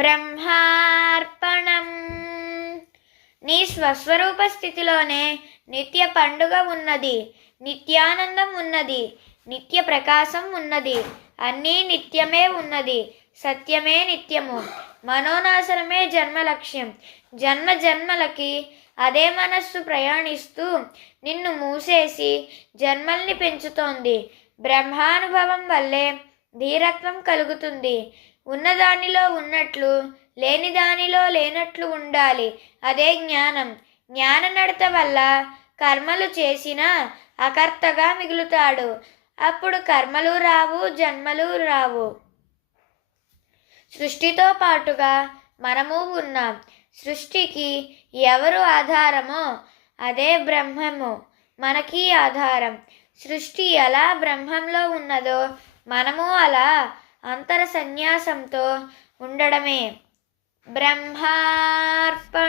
బ్రహ్మార్పణం. నీ స్వస్వరూప స్థితిలోనే నిత్య పండుగ ఉన్నది, నిత్యానందం ఉన్నది, నిత్య ప్రకాశం ఉన్నది. అన్నీ నిత్యమే ఉన్నది, సత్యమే నిత్యము. మనోనాశనమే జన్మ లక్ష్యం. జన్మ జన్మలకి అదే మనస్సు ప్రయాణిస్తూ నిన్ను మూసేసి జన్మల్ని పెంచుతోంది. బ్రహ్మానుభవం వల్లే ధీరత్వం కలుగుతుంది. ఉన్నదానిలో ఉన్నట్లు, లేని దానిలో లేనట్లు ఉండాలి. అదే జ్ఞానం. జ్ఞాన నడత వల్ల కర్మలు చేసినా అకర్తగా మిగులుతాడు. అప్పుడు కర్మలు రావు, జన్మలు రావు. సృష్టితో పాటుగా మనము ఉన్నాం. సృష్టికి ఎవరు ఆధారమో అదే బ్రహ్మము మనకి ఆధారం. సృష్టి ఎలా బ్రహ్మంలో ఉన్నదో మనము అలా అంతర సన్యాసంతో ఉండడమే. బ్రహ్మార్పణం.